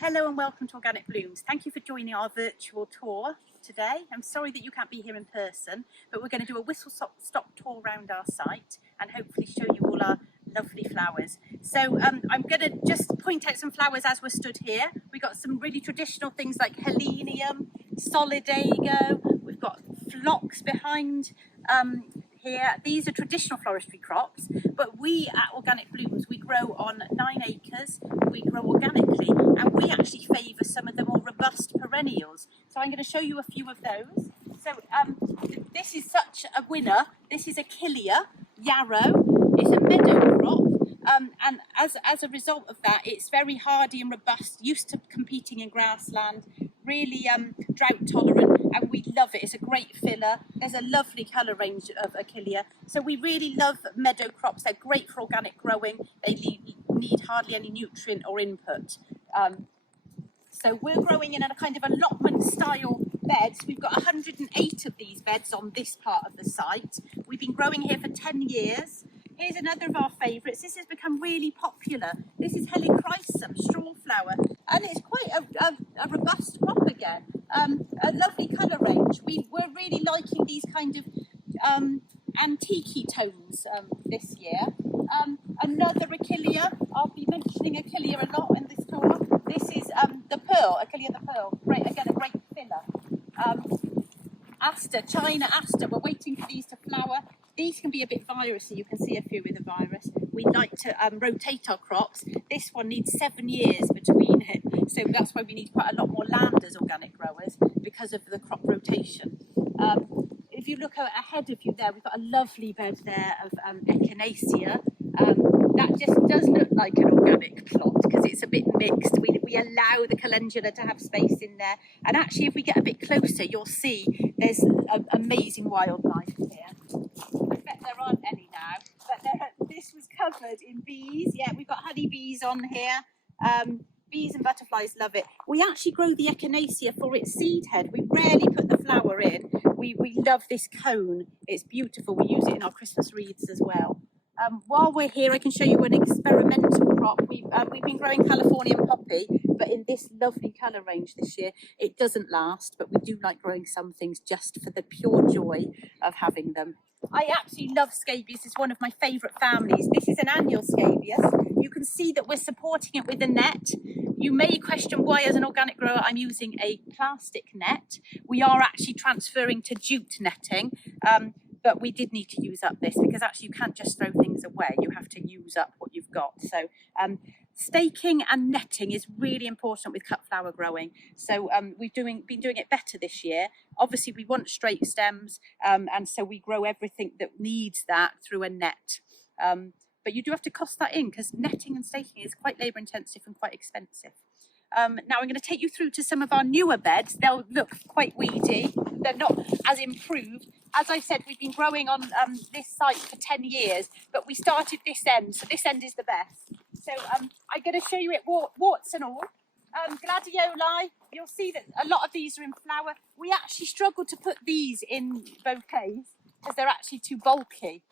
Hello and welcome to Organic Blooms. Thank you for joining our virtual tour today. I'm sorry that you can't be here in person, but we're going to do a whistle-stop tour around our site and hopefully show you all our lovely flowers. So I'm going to just point out some flowers as we're stood here. We've got some really traditional things like Helenium, Solidago, we've got phlox behind here. These are traditional floristry crops, but we at Organic Blooms, we grow on 9 acres, we grow organically, and we actually favour some of the more robust perennials. So I'm going to show you a few of those. So this is such a winner. This is Achillea Yarrow. It's a meadow crop, and as a result of that, it's very hardy and robust, used to competing in grassland, really drought tolerant, and we love it. It's a great filler. There's a lovely colour range of Achillea. So we really love meadow crops. They're great for organic growing. They need hardly any nutrient or input. So we're growing in a kind of allotment style beds. We've got 108 of these beds on this part of the site. We've been growing here for 10 years. Here's another of our favourites. This has become really popular. This is Helichrysum Strawflower, and it's quite a robust crop again. A lovely colour range. We're really liking these kind of antique tones this year. Another Achillea. I'll be mentioning Achillea a lot in this tour. This is the Pearl, Achillea the Pearl. Great, again, a great filler. Aster, China Aster. We're waiting for these to flower. These can be a bit virusy. You can see a few with a virus. We like to rotate our crops. This one needs 7 years between it. So that's why we need quite a lot more land as organic growers because of the crop rotation. If you look ahead of you there, we've got a lovely bed there of Echinacea. That just does look like an organic plot because it's a bit mixed. We allow the calendula to have space in there. And actually, if we get a bit closer, you'll see there's amazing wildlife here. I bet there aren't any now, but this was covered in bees. Yeah, we've got honeybees on here. Bees and butterflies love it. We actually grow the Echinacea for its seed head. We rarely put the flower in. We love this cone. It's beautiful. We use it in our Christmas wreaths as well. While we're here, I can show you an experimental crop. We've been growing Californian poppy, but in this lovely colour range this year. It doesn't last, but we do like growing some things just for the pure joy of having them. I absolutely love scabious. It's one of my favourite families. This is an annual scabious. You can see that we're supporting it with a net. You may question why, as an organic grower, I'm using a plastic net. We are actually transferring to jute netting. But we did need to use up this because actually you can't just throw things away. You have to use up what you've got. So staking and netting is really important with cut flower growing. So we've been doing it better this year. Obviously, we want straight stems, and so we grow everything that needs that through a net. But you do have to cost that in because netting and staking is quite labour intensive and quite expensive. Now I'm going to take you through to some of our newer beds. They'll look quite weedy. They're not as improved. As I said, we've been growing on this site for 10 years, but we started this end, so this end is the best. So I'm going to show you it warts and all. Gladioli, you'll see that a lot of these are in flower. We actually struggled to put these in bouquets because they're actually too bulky.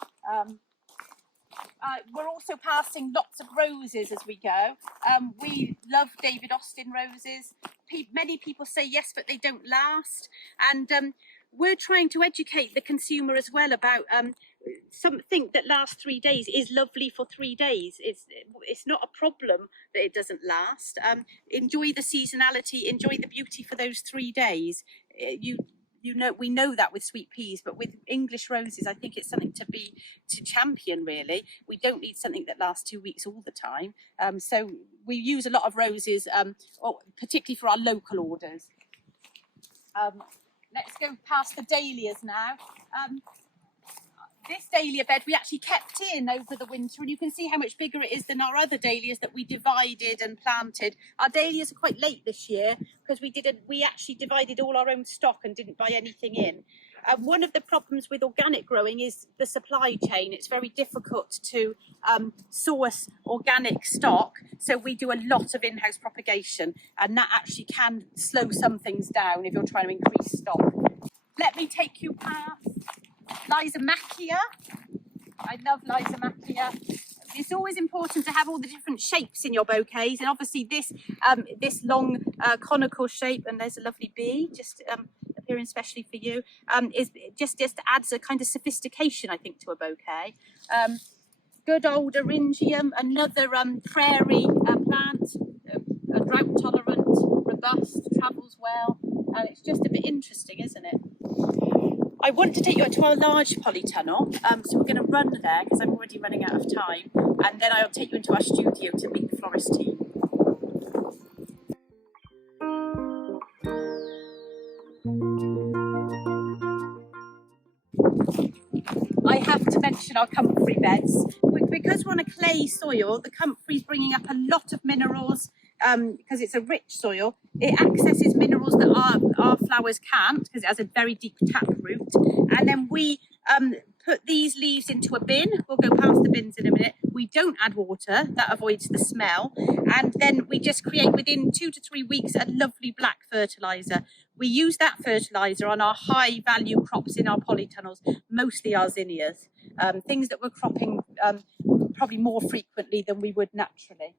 We're also passing lots of roses as we go. We love David Austin roses. Many people say yes, but they don't last. And we're trying to educate the consumer as well about something that lasts 3 days is lovely for 3 days. It's not a problem that it doesn't last. Enjoy the seasonality, enjoy the beauty for those 3 days. We know that with sweet peas, but with English roses, I think it's something to champion, really. We don't need something that lasts 2 weeks all the time. So we use a lot of roses, particularly for our local orders. Let's go past the Dahlias now. This dahlia bed we actually kept in over the winter, and you can see how much bigger it is than our other dahlias that we divided and planted. Our dahlias are quite late this year because we actually divided all our own stock and didn't buy anything in. One of the problems with organic growing is the supply chain. It's very difficult to source organic stock, so we do a lot of in-house propagation, and that actually can slow some things down if you're trying to increase stock. Let me take you past Lysomachia. I love Lysomachia. It's always important to have all the different shapes in your bouquets, and obviously this long conical shape, and there's a lovely bee just appearing especially for you, is just adds a kind of sophistication, I think, to a bouquet. Good old Eryngium, another prairie plant, drought tolerant, robust, travels well, and it's just a bit interesting, isn't it? I want to take you to our large polytunnel, so we're going to run there because I'm already running out of time, and then I'll take you into our studio to meet the florist team. I have to mention our Comfrey Beds. Because we're on a clay soil, the Comfrey's bringing up a lot of minerals because it's a rich soil. It accesses minerals that our flowers can't because it has a very deep tap root. And then we put these leaves into a bin. We'll go past the bins in a minute. We don't add water, that avoids the smell. And then we just create within 2 to 3 weeks a lovely black fertiliser. We use that fertiliser on our high value crops in our polytunnels, mostly our zinnias, things that we're cropping probably more frequently than we would naturally.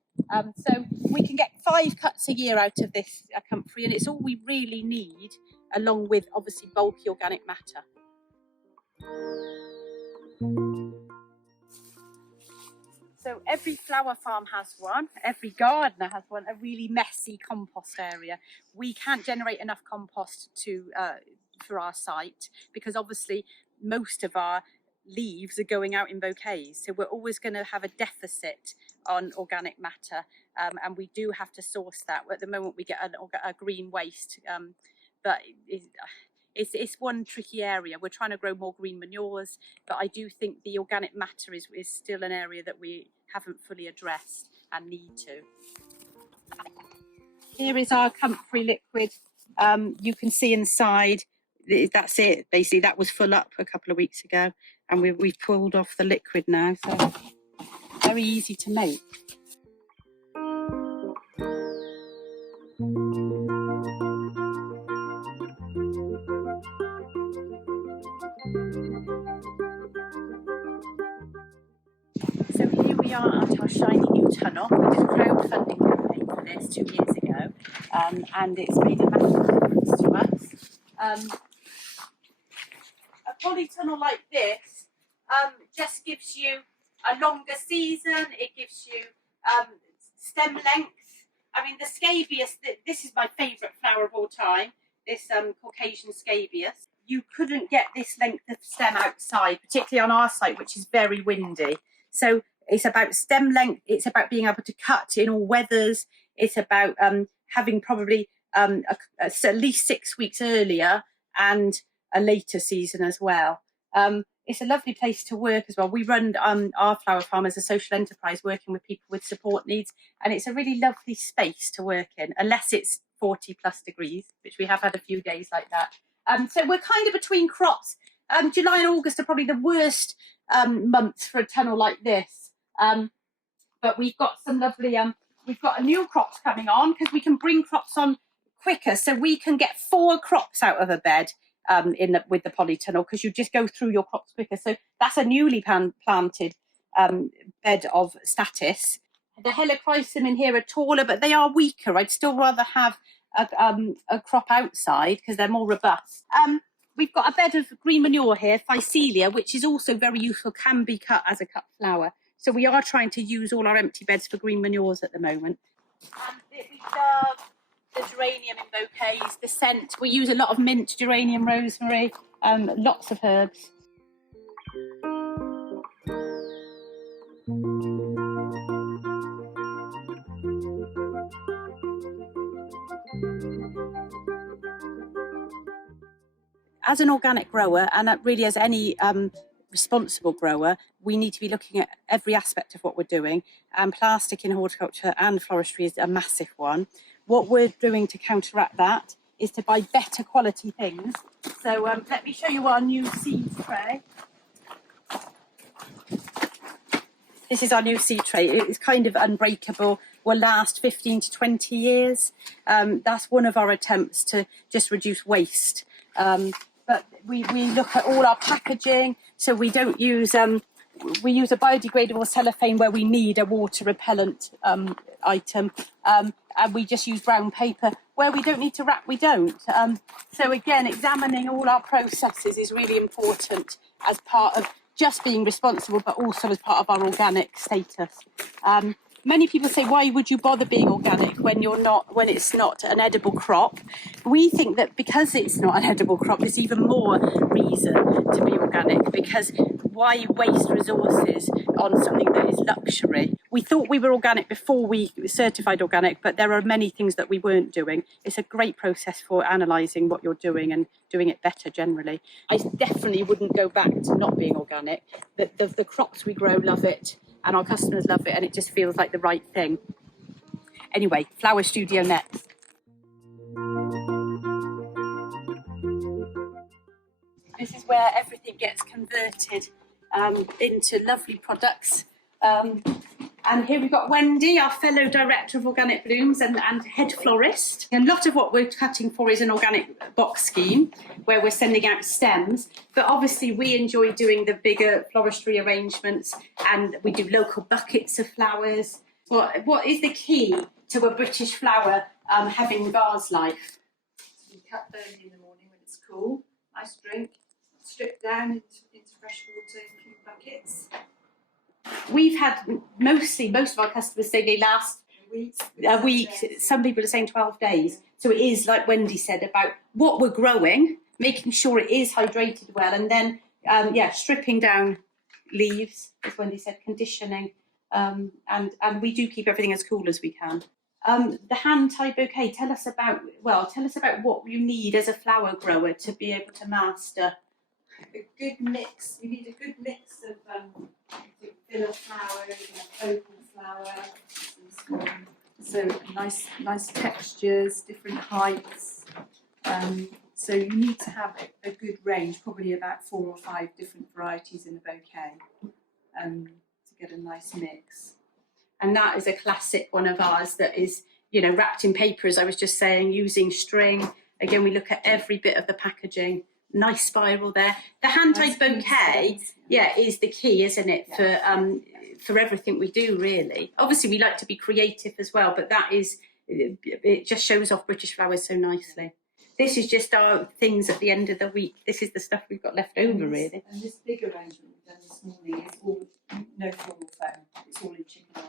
So we can get 5 cuts a year out of this Comfrey, and it's all we really need, along with obviously bulky organic matter. So every flower farm has one, every gardener has one, a really messy compost area. We can't generate enough compost for our site because obviously most of our leaves are going out in bouquets, so we're always going to have a deficit on organic matter, and we do have to source that. At the moment we get a green waste, but it's one tricky area. We're trying to grow more green manures, but I do think the organic matter is still an area that we haven't fully addressed and need to. Here is our Comfrey Liquid. You can see inside, that's it, basically. That was full up a couple of weeks ago, and we've pulled off the liquid now, so very easy to make. So here we are at our shiny new tunnel. We did a crowdfunding campaign for this 2 years ago, and it's made a massive difference to us. A polytunnel like this just gives you a longer season. It gives you stem length. I mean, the scabious, this is my favourite flower of all time, this Caucasian scabious. You couldn't get this length of stem outside, particularly on our site, which is very windy. So it's about stem length, it's about being able to cut in all weathers, it's about having probably at least 6 weeks earlier and a later season as well. It's a lovely place to work as well. We run our flower farm as a social enterprise, working with people with support needs, and it's a really lovely space to work in, unless it's 40+ degrees, which we have had a few days like that. So we're kind of between crops. July and August are probably the worst months for a tunnel like this, but we've got some lovely we've got new crops coming on because we can bring crops on quicker, so we can get 4 crops out of a bed with the polytunnel, because you just go through your crops quicker. So that's a newly planted bed of statice. The Helichrysum in here are taller, but they are weaker. I'd still rather have a crop outside because they're more robust. We've got a bed of green manure here, Phycelia, which is also very useful, can be cut as a cut flower. So we are trying to use all our empty beds for green manures at the moment. And we love the geranium in bouquets, the scent. We use a lot of mint, geranium, rosemary, lots of herbs. As an organic grower, and really as any responsible grower, we need to be looking at every aspect of what we're doing, and plastic in horticulture and floristry is a massive one. What we're doing to counteract that is to buy better quality things. So let me show you our new seed tray. This is our new seed tray. It's kind of unbreakable, will last 15 to 20 years. That's one of our attempts to just reduce waste. But we look at all our packaging, so we don't use, we use a biodegradable cellophane where we need a water repellent item, and we just use brown paper. Where we don't need to wrap, we don't. So again, examining all our processes is really important as part of just being responsible, but also as part of our organic status. Many people say, why would you bother being organic when it's not an edible crop? We think that because it's not an edible crop, there's even more reason to be organic, because why waste resources on something that is luxury? We thought we were organic before we certified organic, but there are many things that we weren't doing. It's a great process for analysing what you're doing and doing it better generally. I definitely wouldn't go back to not being organic. The crops we grow love it, and our customers love it, and it just feels like the right thing. Anyway, Flower Studio next. This is where everything gets converted into lovely products. And here we've got Wendy, our fellow director of Organic Blooms and head florist. A lot of what we're cutting for is an organic box scheme where we're sending out stems, but obviously we enjoy doing the bigger floristry arrangements, and we do local buckets of flowers. What is the key to a British flower having vase life? You cut them in the morning when it's cool, nice drink, strip down into fresh water in a few buckets. We've had most of our customers say they last a week. Some people are saying 12 days. So it is, like Wendy said, about what we're growing, making sure it is hydrated well, and then stripping down leaves, as Wendy said, conditioning, and we do keep everything as cool as we can. The hand-tied bouquet. Tell us about what you need as a flower grower to be able to master. A good mix. You need a good mix of filler flowers and opal flowers, so nice textures, different heights. So you need to have a good range, probably about 4 or 5 different varieties in a bouquet, to get a nice mix. And that is a classic one of ours that is, wrapped in paper, as I was just saying, using string. Again, we look at every bit of the packaging. Nice spiral there. The hand-tied bouquet, is the key, isn't it, for everything we do, really. Obviously, we like to be creative as well, but it just shows off British flowers so nicely. This is just our things at the end of the week. This is the stuff we've got left over, really. And this big arrangement we've done this morning is all no floral foam. It's all in chicken wire.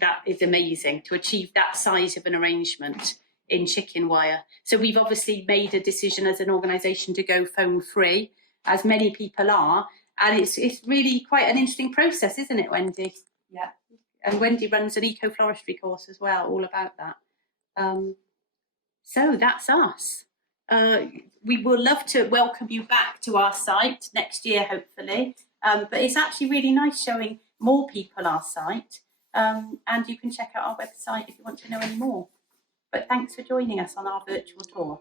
That is amazing, to achieve that size of an arrangement in chicken wire. So we've obviously made a decision as an organisation to go foam free, as many people are, and it's really quite an interesting process, isn't it, Wendy? Yeah. And Wendy runs an eco-floristry course as well, all about that. So that's us. We will love to welcome you back to our site next year, hopefully. But it's actually really nice showing more people our site, and you can check out our website if you want to know any more. But thanks for joining us on our virtual tour.